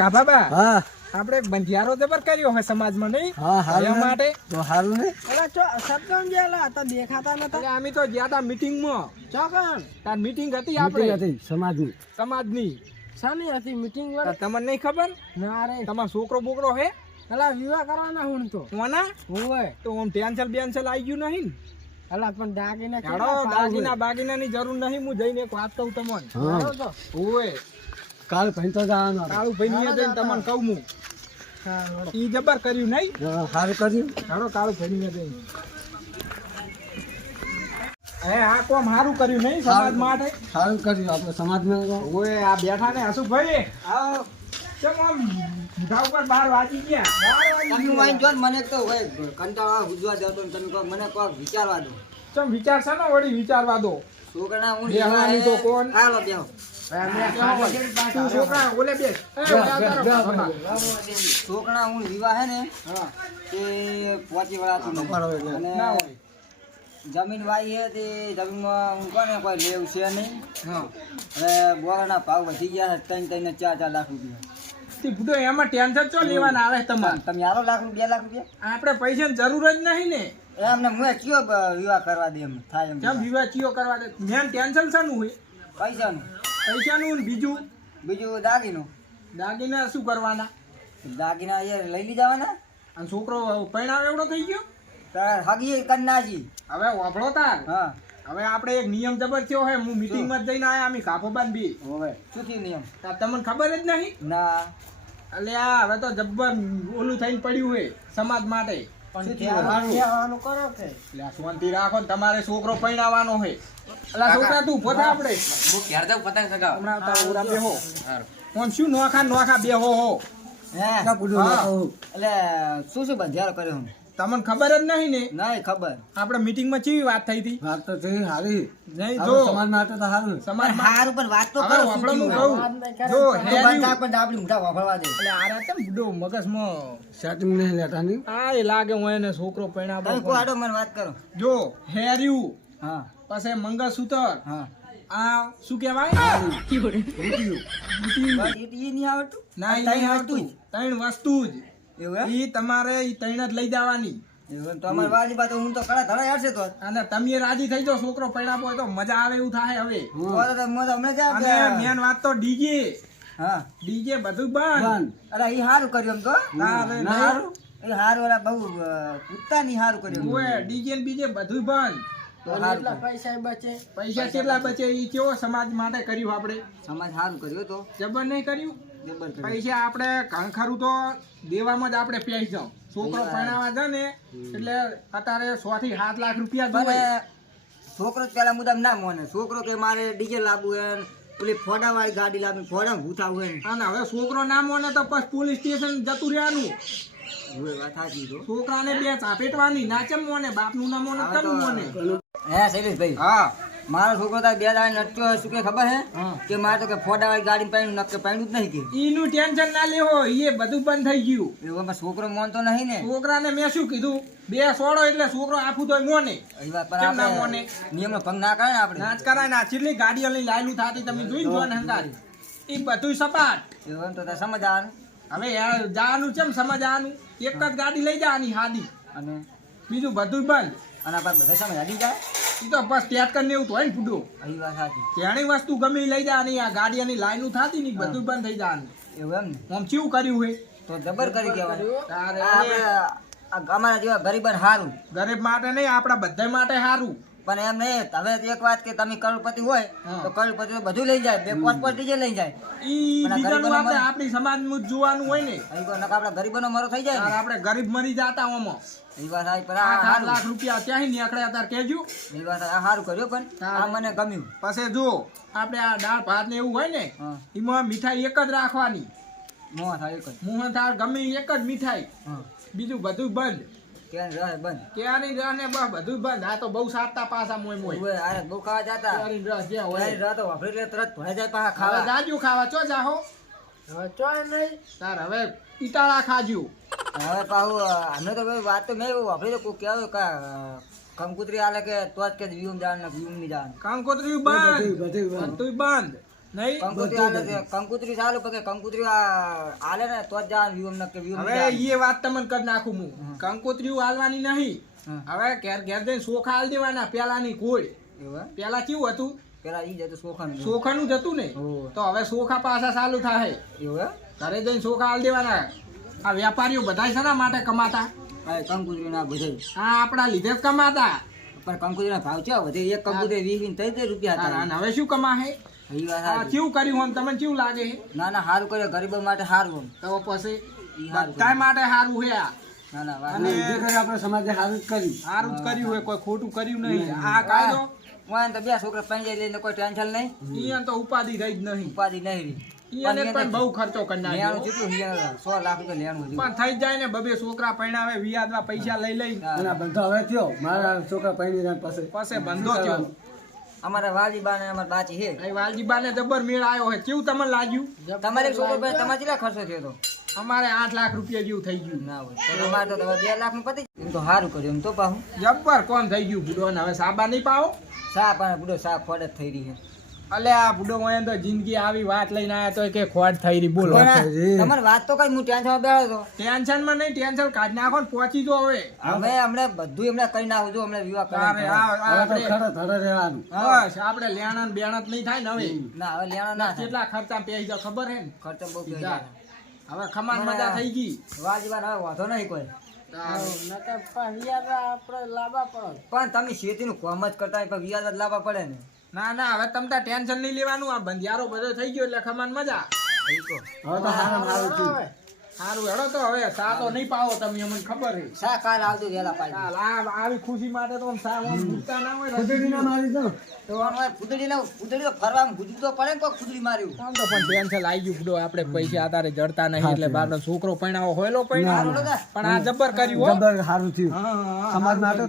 ગાભાબા હા આપણે બંધિયારો જબર કર્યો હોય સમાજમાં નહીં હા હારું માટે તો હારું ને અરે ચો સત્સંગ ગયેલા તો દેખાતા નતા. એટલે અમે તો ગયા તા મીટિંગમાં. ચોકન તાર મીટિંગ હતી મીટિંગ આપણે હતી સમાજની સમાજની. શાની હતી મીટિંગ તાર વાળી? તમને નહીં ખબર? ના રે તમારો છોકરો બોકરો હે અલા વિવાહ કરવાના હું તો કોના? હોય તો આમ ટેન્શન બેન્શન આવી ગયું નહીં ને? અલા પણ દાગીના હેડો, દાગીના બાગીનાની જરૂર નહીં. હું જઈને એક વાત કહું તમને. હા ઓય કાલ ભાઈ તો જવાનું કાળુ ભાઈ જઈને તમને કહું હું ઈ જબર કર્યું નહીં. સારું કર્યું હેડો કાળુ ભાઈ જઈને હે આ કોમ સારું કર્યું નહીં સમાજ માટે. સારું કર્યું આપણે સમાજમાં ઓય આ બેઠા ને હસુભાઈ આવો કેમ આમ મોઢા ઉપર 12 વાગી ગયા? તમે વાઈન જો ને મને તો હોય કંટાળો આવે હુજવા દેતો ને તમે કહો મને કોક વિચારવા દો ચમ વિચારશે ને વળી વિચારવા દો. છોકરા હું બેહવાની તો કોણ? હાલો બેહો તું છોકરા ઓલે બેસ. છોકરા હું વિવાહ હે ને હા તે પહોંચી વળાતું નહીં. અને ના હોય. જમીન વાઈ હે તે જમીનમાં હું કોને કોઈ લેવું છે નહીં. હા હવે બોરાના ભાવ વધી ગયા છે 3-3 ને 4-4 લાખ રૂપિયા. તે બધું એમાં ટેન્શન ચો લેવાના આવે તમારે? તમે આરો લાખ 2 લાખ રૂપિયા આપણે પૈસાની જરૂર જ નહીં ને. એમને હું કયો વિવાહ કરવા દે એમ થાય એમ કેમ વિવાહ ચિયો કરવા દે? મેન ટેન્શન શાનું હોય? પૈસાનું પૈસાનું ને બીજું બીજું દાગીનું દાગીના શું કરવાના? દાગીના એ લઈ લીધાવાના અને છોકરો પૈણાવ એવડો થઈ ગયો. તાર હગી કરી નાખી. હવે વાપરો તાર. હા હવે આપણે એક નિયમ જબર થયો હે. હું મીટિંગમાં જઈને આયા અમે કાફોબાન બી. હવે શું થયું નિયમ? તમને ખબર જ નહીં? ના એટલે આ હવે તો જબ્બર ઓલું થઈને પડ્યું હે સમાજ માટે. શું થયું? કહેવાનું કરો કે એટલે આ શાંતિ રાખો ને તમારે છોકરો પૈણાવાનો હે. એટલે છોકરા તું પોતા આપણે હું ઘેર જાઉં પતંગ સગાવ. હમણાં તારા ઉરા બેહો. કોણ શું નોખા બેહો હો. હે હા. એટલે શું બંધારો કર્યો હું? તમને ખબર જ નહીં ને? નહીં ખબર. આપણે મીટિંગમાં કેવી વાત થઈ હતી? વાત તો થઈ સારી નહીં આપણે જો સમાજ માટે તો સારું સમાજ પણ હારું પણ વાત તો હવે કરો. વાપરો શું હું થયું? કહું. જો તો હેર્યું. બંધા પણ આપણી મોઢા વાપરવા દે. એટલે આ રાતે બુડો મગજમાં સેટિંગ નહીં લેતા નહીં આ એ લાગે હું એને છોકરો તમે પૈણાવો. કો હાડો મને વાત કરો. જો હેર્યું હા પછી મંગળસૂત્ર હા આ શું કહેવાય? બસ એ નહીં આવડતું? ના ઈ આ નહીં તઈ આવતું. ત્રણ વસ્તુ જ એવું એમ? ઈ તમારે ઈ ત્રણ જ લઈ જવાની. એવું એમ? તો અમારી વાલી બાજુ હું તો કડા ધડા યાર છે તો. અને તમે રાજી થઈ જાઓ છોકરો પૈણાવો હોય તો મજા આવે એવું થાય હવે. તો મોઢા હમણાં જ અને મેન વાત તો ડીજે હા ડીજે બધું બંધ. બંધ અરે એ હારું કર્યું એમ તો. તારે ના નહીં. એ હારું ઓલા બહુ કૂદતા નહીં હારું કર્યું એમ. ઓય ડીજે ને બીજે બધું બંધ. તો અને હારું એટલા કર્યું. પૈસા બચે. પૈસા કેટલા બચે ઈ કેવો સમાજ માટે કર્યું આપણે? સમાજ હારું કર્યું તો જબર નહીં કર્યું? જબર કર્યું. પૈસા આપણે ખરું તો દેવામાં જ આપણે પેઈ જાવ. છોકરો પરણાવા જાય ને એટલે અત્યારે 100 થી 7 લાખ રૂપિયા પણ જોઈએ. છોકરો જ પેલા મુદ્દામ ના મોને. છોકરો કે મારે ડીજે લાવવું હે ને પેલી ફોડા વાળી ગાડી લાવવી ફોડા ભૂથાવું હે ને. અને હવે છોકરો ના મોને તો પછી પોલીસ સ્ટેશન જતું રહેવાનું. હવે વાત સાચી તો. છોકરાને બે ચાપેટવાની નાચમ મોને બાપનું ના મોને હવે કનું મોને. હે શૈલેષભાઈ હા મારો છોકરો તાર 2 દાડા નટ્યો શું કે ખબર હે હા. કે મારે તો કે ફોડા વાળી ગાડી પાણી નક્કે પાણી જ નહીં કે ઈનું ટેન્શન ના લેવો. ઈ બધું બંધ થઈ ગયું. એવું એમાં છોકરો મોનતો નહીં ને. છોકરાને મેં શું કીધું? બે સોડો એટલે છોકરો આફું તો મોને. એ વાત પર કેમ ના આપણે મોને? નિયમનો ભંગ ના કરે ને આપણે. નાચ કરાય ના ચીટલી ગાડીઓની લાયલું થાતી તમે જોઈ જો ને હંગારી. ઈ બધું સપાટ. એવું એમ તો તાર સમજ આવે ને. હવે યાર જવાનું ચમ સમજવાનું? એક જ ગાડી લઈ જવાની હાદી. અને બીજું બધું બંધ. આના પર બધા સમજ આવી જાય. ઈ તો બસ પેક કરીને એવું તો હોય ને ફૂડો. એ વાત સાચી. તેણી વસ્તુ ગમે ઈ લઈ જવાની. આ ગાડીઓની લાઈનું થાતી ને બધું બંધ થઈ જવાનું. એવું એમ ને આમ કેવું કર્યું હે? તો જબર કરી કહેવાય. તારે આપણે અમારા જેવા ગરીબન હારું ગરીબ માટે નહીં આપણા બધા માટે સારું. પણ એમ નહીં. હવે એક વાત કે તમે કરોડપતિ હોય હા. તો કરોડપતિ બધું લઈ જાય. 2-5 ડીજે લઈ જાય. ઈ પણ આ બીજાનું ગરીબોને આપણે મળે. આપણી સમાજનું જ જોવાનું હોય ને. અહીં કોઈ નકા આપણા ગરીબોનો મરો થઈ જાય તાર ને. આપણે ગરીબ મરી જાતા ઓમાં. એ વાત સાચી. પણ આ 8 હારું. લાખ રૂપિયા ત્યાંથી નીકળ્યા તાર કેજો. એ વાત આ હારું કર્યું પણ આ મને ગમ્યું. પછી જો આપણે આ દાળ ભાત ને એવું હોય ને હા એમાં મીઠાઈ એક જ રાખવાની. મોં થાય એક જ. મોહન થાળ ગમે ઈ એક જ મીઠાઈ. હા બીજું બધું બંધ. ક્યાં રહે બંધ. કેરી રસ ને બસ બધું બંધ. આ તો બહુ સાતતા પાછા મોય મોય. ઓય આરે બહુ ખાવા જાતા. કેરી રસ જે હોય. ઓય રાતો વાપરી લે તરત ભરાઈ જાય પાછા ખાવા ખાવા. જાજુ ખાવા ચો જાહો. હવે ચોય નહીં. તાર હવે ઈટાળા ખાજુ. હવે પાછું અમે તો ભાઈ વાત તો મેં એવું વાપરી તો કોઈ કહેવાય કે કંકુતરી આલે કે તો જ કે વ્યૂમ જવાનું ને વ્યૂમ નહીં જવાનું. કંકોત્રી બંધ. બધું બંધ. બધું બંધ. નહીં કંકોત્રી હાલે છે કંકોત્રી ચાલુ પછી કંકોત્રી હાલે ને તો જ જવાનું વ્યૂ અમને કે વ્યૂ હવે એ વાત તમને કરી નાખું હું કંકોત્રીઓ હાલવાની નહીં હવે ઘેર ઘેર જઈને ચોખા હાલ દેવાના પેલાની કોઈ એવું પેલા કેવું હતું પેલા ઈ જતું સોખાનું ચોખાનું જ હતું ને ઓહ. તો હવે ચોખા પાછા ચાલુ થાય એવું ઘરે જઈને ચોખા હાલ દેવાના આ વેપારીઓ બધા શેના માટે કમાતા હે કંકોત્રી ના બધે આ આપણા લીધે જ કમાતા પણ કંકોત્રી ના ભાવ છે વધે એક કંકોત્રી 20 ને 33 રૂપિયા હતા અને હવે શું કમાહે ઈ વાત આ સાચી. કેવું કર્યું આમ તમને કેવું લાગે ના ના સારું કર્યો ગરીબો માટે સારું તો પછી ઈ હારું બધા માટે સારું છે આ ના ના વાત અને જે કરી આપણે સમાજે સારું જ કર્યું સારું જ કર્યું હોય કોઈ ખોટું કર્યું નહીં આ કાયદો હું તો બે છોકરા પંજાઈ લઈને કોઈ ટેન્શન નહીં ઈયાન તો ઉપાધિ થઈ જ નહીં ઉપાધિ નહીં રહી ઈયાને પણ બહુ ખર્ચો કરી લેવાનું નાખ્યો જેટલું હિયાનું 100 લાખ રૂપિયા લેવાનું હતું પણ થઈ જ જાય ને બબે છોકરા પરણાવે વિયાદમાં પૈસા લઈ લઈ અને આ બંધો હવે થયો મારા છોકરા પહેરી રહ્યા પાસે પાસે બંધો થયો અમારા વાલીબા ને અમારા બાચી છે એ વાલજીબાને જબર મેળ આવ્યો હોય કેવું તમને લાગ્યું તમારે એક છોકરો ભાઈ તમારે કેટલા ખર્ચો થયો તો અમારે 8 લાખ રૂપિયા જેવું થઈ ગયું ના હોય તો તમારે તો હવે 2 લાખ નું પતી ગયું. એમ તો સારું કર્યું એમ તો પાહું જબ્બર કોણ થઈ ગયું બુડો ને હવે સાબા નહીં પાવો સા પણ બુડો સા ખોડ જ થઈ રહી છે અલે આ બુડો હોય તો જિંદગી આવી વાત લઈને આયા તો કે ખોટ થઈ રહી બોલો તમારે વાત તો કઈ હું ટેન્શન બેઠો હતો ટેન્શન માં નહીં ટેન્શન કાઢ નાખો ને પહોંચી જો હવે અમે હમણાં બધું એમને કરી નાખું છું હમણાં વિવાહ અરે કરી આ હવે તો આપણે ખરે ખરે રહેવાનું બસ આપણે લેણા ને બેણા નહીં થાય ને હવે ના હવે લેણા ના થાય કેટલા ખર્ચા પેઈ જાવ ખબર હે ને ખર્ચો બહુ થઈ જા. જાય હવે ખમાન મજા થઈ ગઈ વાજીબાન હવે વાંધો નહીં કોઈ નકર વિયાદ આપણે લાવવા પડે પણ તમે શેતીનું કામ જ કરતા હોય પણ વ્યાજ જ લાવવા પડે ને ના ના હવે તમ તાર ટેન્શન નહીં લેવાનું આ બંધિયારો બધો થઈ ગયો એટલે ખમાન મજા હવે તો સારું સારું થયું સારું હેડો તો હવે સા તો નહીં પાવો તમે અમને ખબર હે સા કાલ આવજો વહેલા પાડી ચાલ આ આવી ખુશી માટે તો આમ સા આમ ભૂલતા ના હોય ખુદડી ના મારી દો તો ફૂદડી તો ફરવામાં ગુજરું તો પડે ને કોઈ ફૂદડી માર્યું આમ તો પણ ટેન્શન આવી ગયું બુડો આપણે પૈસા આધારે જડતા નહીં એટલે બાપનો છોકરો પૈણાવો હોયલો પૈણાવો પણ આ જબ્બર કર્યું હો જબર સારું થયું હા, હા, હા. સમાજ માટે